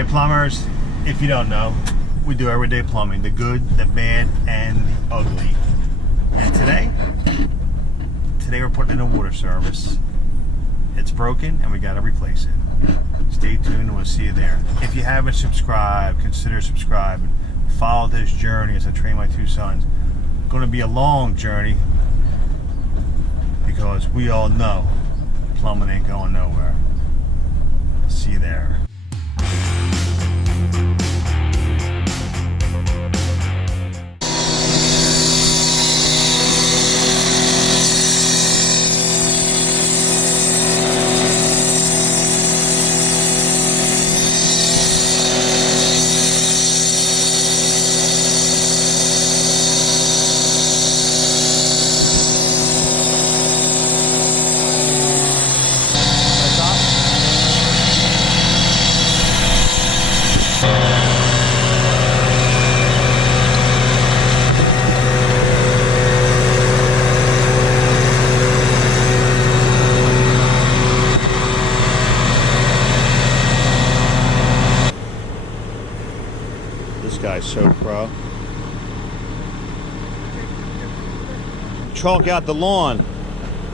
Alright, plumbers, if you don't know, we do everyday plumbing, the good, the bad, and the ugly. And today we're putting in a water service. It's broken and we gotta replace it. Stay tuned and we'll see you there. If you haven't subscribed, consider subscribing. Follow this journey as I train my two sons. It's gonna be a long journey because we all know plumbing ain't going nowhere. See you there. This guy's so pro. Chalk out the lawn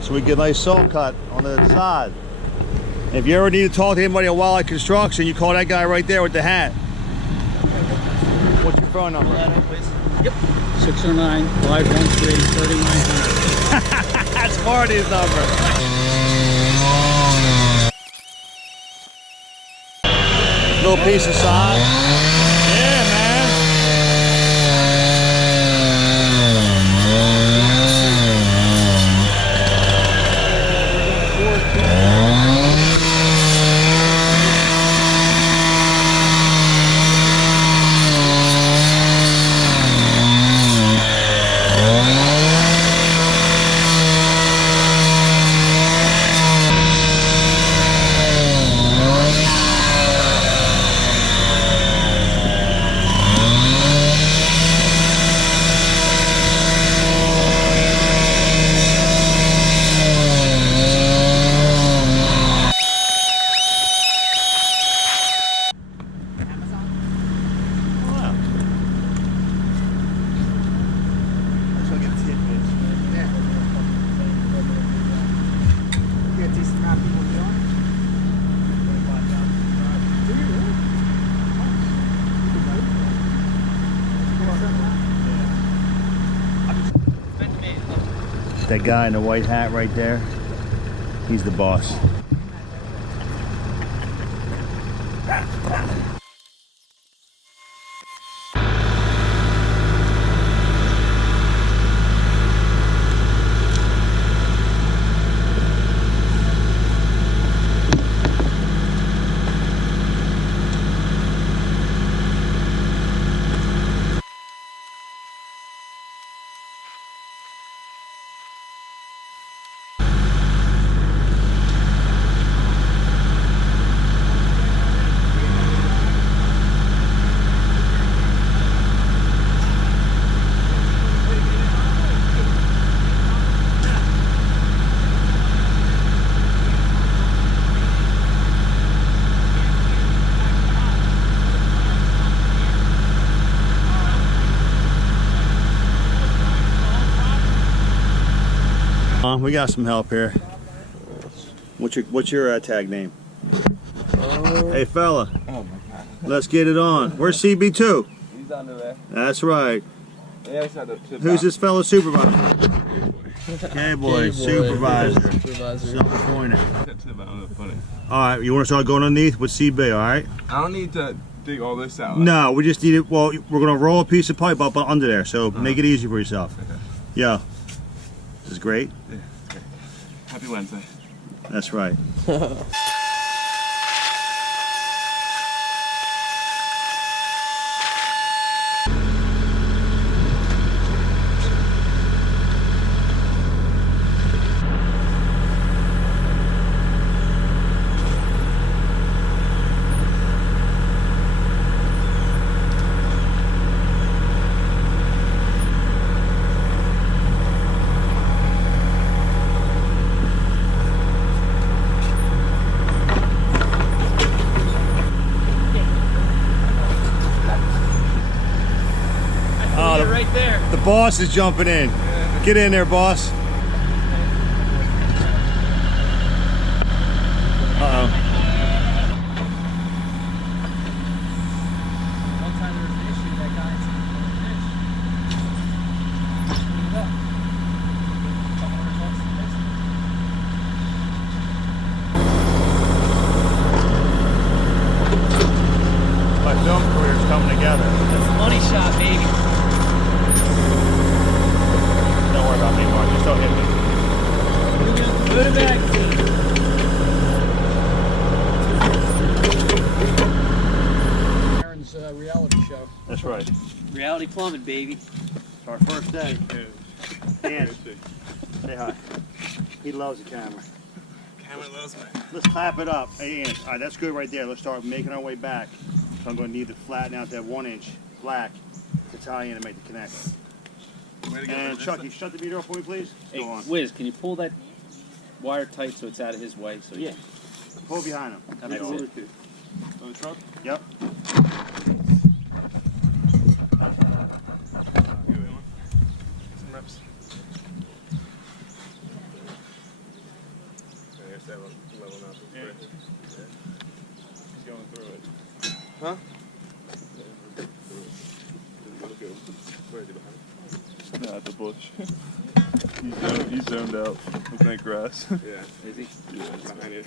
so we get a nice saw cut on the side. If you ever need to talk to anybody at Wildlife Construction, you call that guy right there with the hat. What's your phone number? Yep. 609-513-3900. That's Marty's number. Little piece of sod. Yeah, man. That guy in the white hat right there, he's the boss. We got some help here. What's your tag name? Hey fella. Oh my God. Let's get it on. Where's Cb2? He's under there. That's right. Yeah, who's this fellow supervisor? K-boy, supervisor. Self-appointed. Alright, you want to start going underneath with CB, alright? I don't need to dig all this out. No, we just need it. Well, we're going to roll a piece of pipe up under there, so make it easy for yourself. Okay. Yeah. This is great. Yeah. Happy Wednesday. That's right. The boss is jumping in. Get in there, boss. Uh-oh. One time there was an issue, that guy said, "Clean it up." $200 to fix it. My film career's coming together. That's a money shot, baby. Don't worry about me, Mark. Just don't hit me. Put it back. Aaron's reality show. That's right. Reality plumbing, baby. It's our first day. Dan, say hi. He loves the camera. Camera loves me. Let's clap it up. Hey, Ian. All right, that's good right there. Let's start making our way back. So I'm going to need to flatten out that 1-inch black to tie in and make the connection. And Chucky, shut the meter off for me, please. Hey, Go on. Wiz, can you pull that wire tight so it's out of his way? So Yeah. Pull behind him. That's it. On the truck? Yep. Some reps. There's that level up. He's going through it. Huh? Where is he behind? Nah, at the bush. He's zoned out. Looking at grass. Yeah. Is he? Yeah, behind it.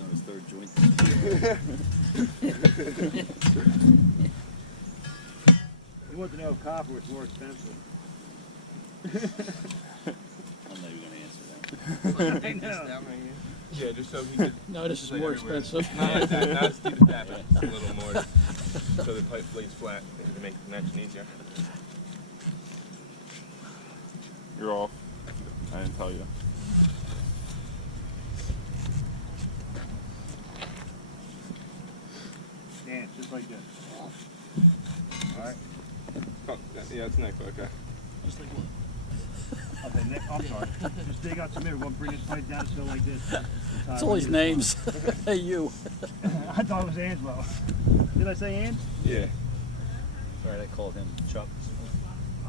No, his third joint. You want to know if copper is more expensive? I'm not even going to answer that. I know. Yeah, just so he could. No, this is like more everywhere. expensive. Not like that. Not as deep as that, but a little more. So the pipe lays flat to make the connection easier. You're off. I didn't tell you. Dan, just like this. Alright. Oh, yeah, it's neck, okay. Just like what? Okay, Nick, I'm sorry. Just dig out some air. We're going to bring this pipe down so like this. It's all his names. Hey, you. I thought it was Angelo. Did I say Ann? Yeah. Sorry, I called him Chuck.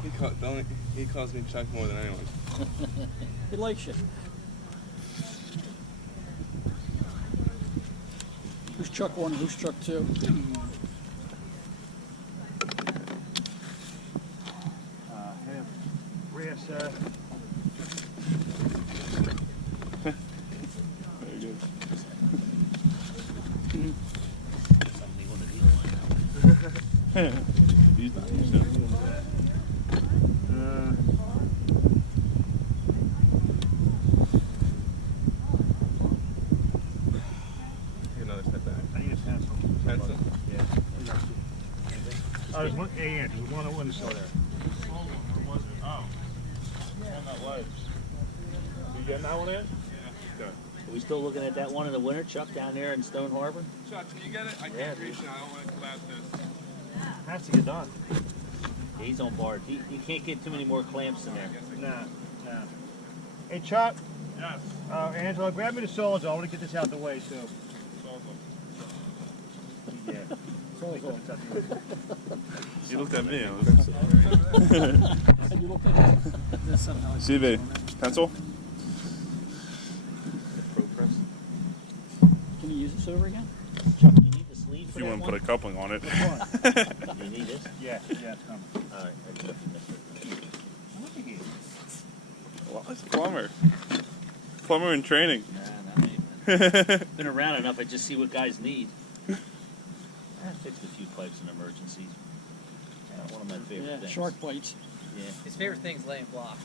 He calls me Chuck more than anyone. He likes you. Who's Chuck 1 and who's Chuck 2? Have brass, Very good. He's not used to it. Take another step back. I need a pencil. Pencil? Yeah. Oh, there's one, hey, Ann, there's one on the windowsill there. Oh. On that ledge. You getting that one in? Yeah. Are we still looking at that one in the winter, Chuck, down there in Stone Harbor? Chuck, can you get it? I can't reach it. I don't want to collapse this. Has to get done. He's on board. You can't get too many more clamps in there. Nah, nah. Hey, Chuck. Yes. Angelo, grab me the solos. I want to get this out the way, too. Yeah. You looked at me. You look at it. There's something else. CV. Pencil? Pro press? Can you use this over again? Chuck, you need the sleeve If for you that want to one? put a coupling on it. You need this? Yeah, it's coming. All right. I just missed it. Well, it's a plumber. Plumber in training. Nah, not me. Been around enough. I just see what guys need. I fixed a few pipes in emergencies. One of my favorite Yeah, things. shark bites. Yeah. His favorite thing is laying block.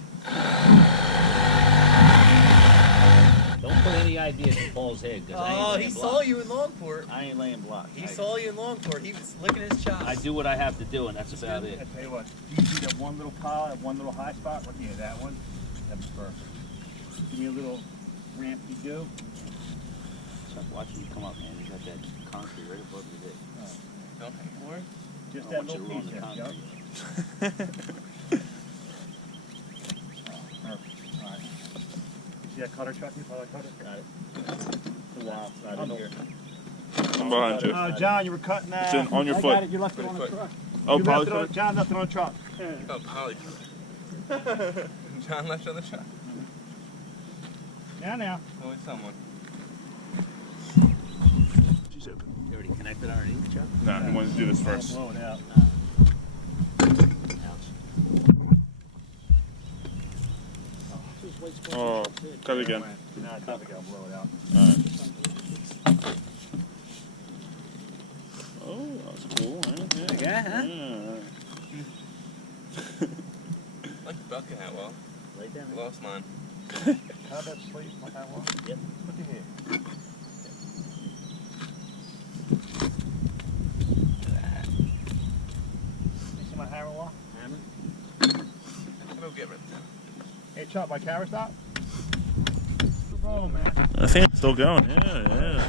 Don't put any ideas in Paul's head, because I ain't Oh, laying he block. saw you in Longport. I ain't laying block. He saw you in Longport. He was licking his chops. I do what I have to do, and that's about it. I tell you what, you can see that one little pile, that one little high spot, right here, that one, that'd be perfect. Give me a little ramp you do. Chuck, watching you come up, man. You got that concrete right above your head. Don't pay for it? Just I that want you little to run piece the there. Yep. concrete. Perfect. All right. See that cutter, Chuck? You follow that cutter? Got it. Wow, it's not in here. I'm behind you. Oh, John, you were cutting that. It's on your I foot. got it. You left it on the Foot. truck. Oh, You probably. left it on, John left it on the truck. Oh, Polly. John left on the truck. Now. Always someone. She's open. You already connected underneath, Chuck? Nah, he wanted to do this first. Blow it out. Oh, cut it again. No, I thought we gotta blow it out. Oh, that's cool. Right? Yeah, huh? I like the bucket hat, well. Lay down. Lost mine. How about sleep? Like I want? Yep. Look at here. You see my hammer wall? Hammer? I don't get rid of that. Hey, Chuck, my camera stop? Roll, man. I think it's still going. Yeah.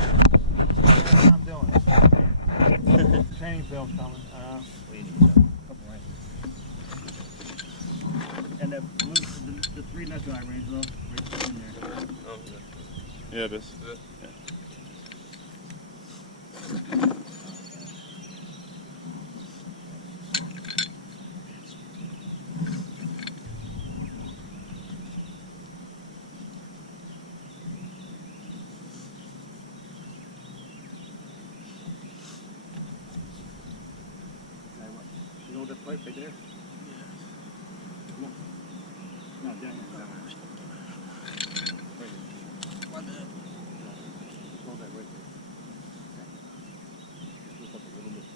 I'm doing it. Training film's coming. And the three nut drive range though, right in there. Oh, yeah. Yeah, it is. Is it? You know that pipe right there? Come on. No, down here. Right here. Hold that right there. Lift up a little bit.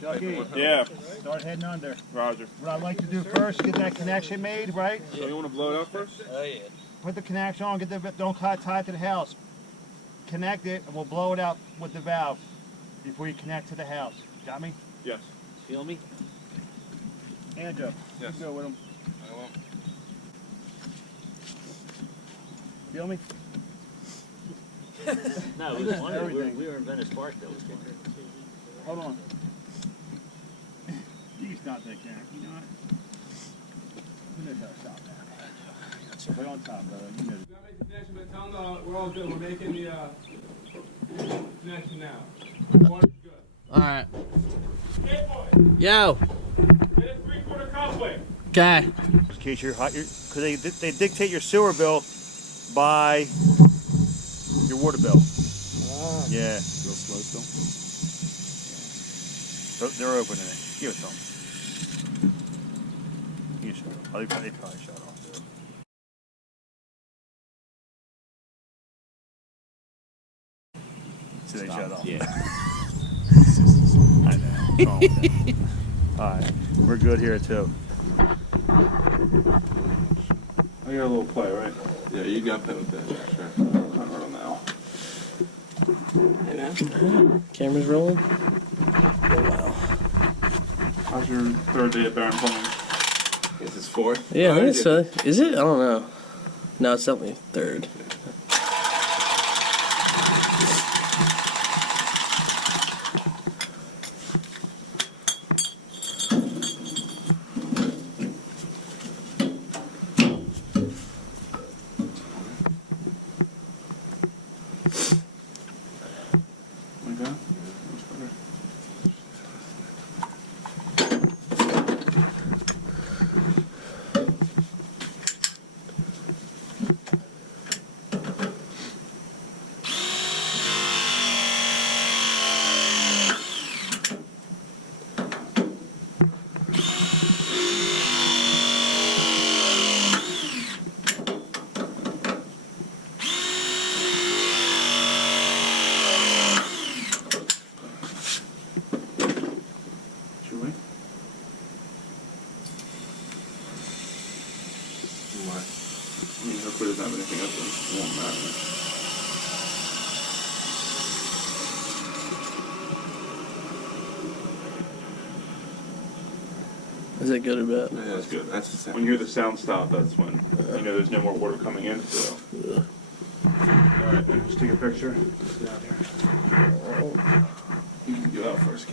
Chucky, Yeah, start heading under. Roger. What I'd like to do first, get that connection made, right? So you want to blow it out first? Oh yeah. Put the connection on, get the, don't tie it to the house. Connect it, and we'll blow it out with the valve before you connect to the house. Got me? Yes. Feel me? Angelo, Yes. you go with him. I won't. Feel me? No, it was funny. Everything. We were in Venice Park that weekend. Hold on. You can stop that camera. You know what? You know how to stop that. Way on top, brother. You know. Connection, but tell them we're all good. We're making the connection now. Water's good. Alright. Hey, boy, Yo. get a 3/4 coupling. Okay. In case you're hot, because they dictate your sewer bill by your water bill. Yeah. Real slow still. They're opening it. Give it to them. You should. They probably shut off. So they shut off. Yeah. I know. Wrong with that. All right. We're good here too. I got a little play, right? Yeah, you got that with that, sure. I don't know now. Hey, man. Camera's rolling. How's your third day at Barron Plumbing? Is this fourth? Yeah, I think Alright, so. Is it? I don't know. No, it's definitely third. Like that? Much better. Is it good or bad? Yeah, that's good. That's the sound. When you hear the sound stop, that's when you know there's no more water coming in. So. All right, let's take a picture. You can go out first.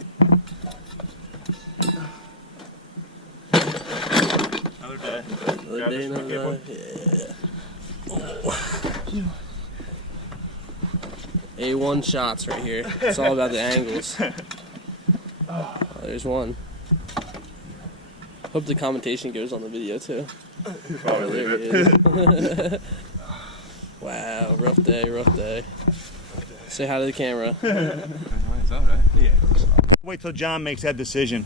Another day. Another Got day, this another one, day. Yeah. A1 shots right here. It's all about the angles. Oh, there's one. Hope the commentation goes on the video too. Oh, there he is. Wow, rough day, rough day. Say hi to the camera. It's all right. Yeah. Wait till John makes that decision.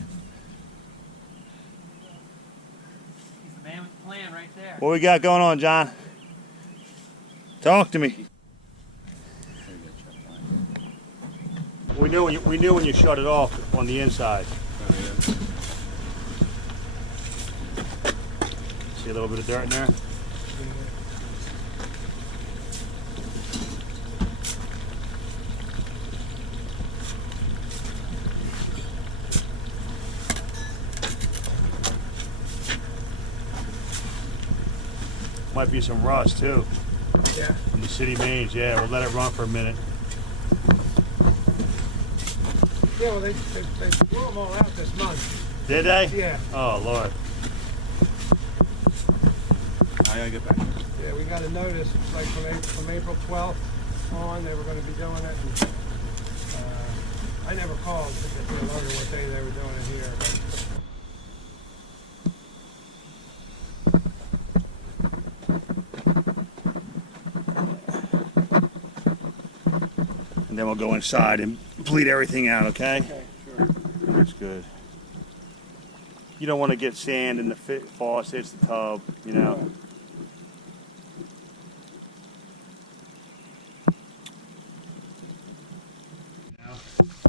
He's the man with the plan right there. What we got going on, John? Talk to me. We knew when you shut it off on the inside. See a little bit of dirt in there? Might be some rust too. Yeah. In the city mains, yeah. We'll let it run for a minute. Yeah, well, they blew them all out this month. Did they? Yeah. Oh Lord. I gotta get back here. Yeah, we got a notice like from April 12th on. They were going to be doing it. And, I never called to get the alert what day they were doing it here. But, And then we'll go inside and bleed everything out, okay? okay, sure. That's good. You don't want to get sand in the faucets, the tub, you know.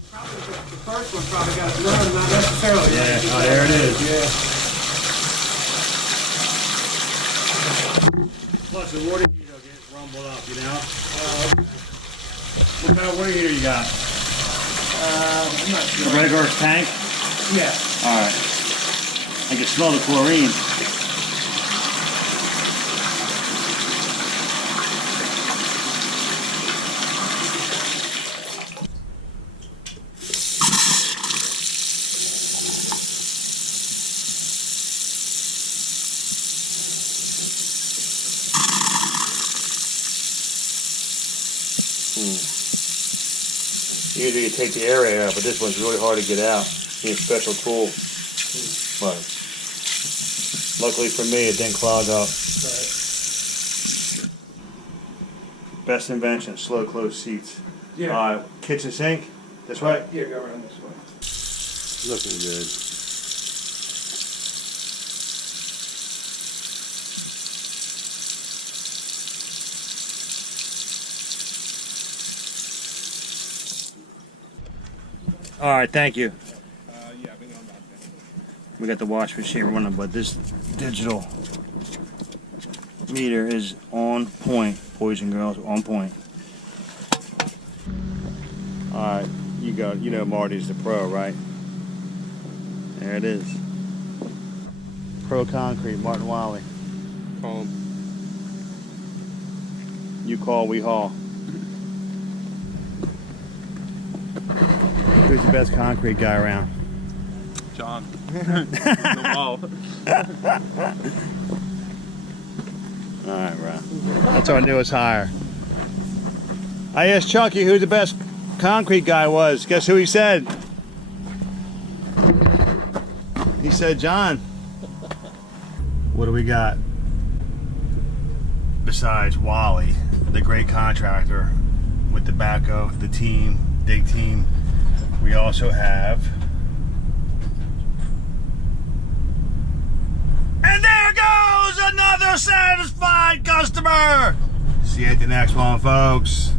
Probably the first one probably got it run, not necessarily. Yeah, oh, there it is. Yeah. Plus the water heater will get rumbled up, you know? What kind of water heater you got? I'm not A sure. regular tank? Yeah. Alright. I can smell the chlorine. Usually you take the area out, but this one's really hard to get out. You need a special tool. But luckily for me, it didn't clog up. Best invention, slow close seats. Yeah. Kitchen sink, this way? Yeah, go around this way. Looking good. All right, thank you. Yeah, I've been going back there. We got the wash machine running, but this digital meter is on point, boys and girls, on point. All right, you know Marty's the pro, right? There it is. Pro Concrete, Martin Wiley. Call him. You call, we haul. Who's the best concrete guy around? John. The wall. All right, bro. That's our newest hire. I asked Chucky who the best concrete guy was. Guess who he said? He said John. What do we got? Besides Wally, the great contractor with the backhoe, the team, dig team, we also have. And there goes another satisfied customer. See you at the next one, folks.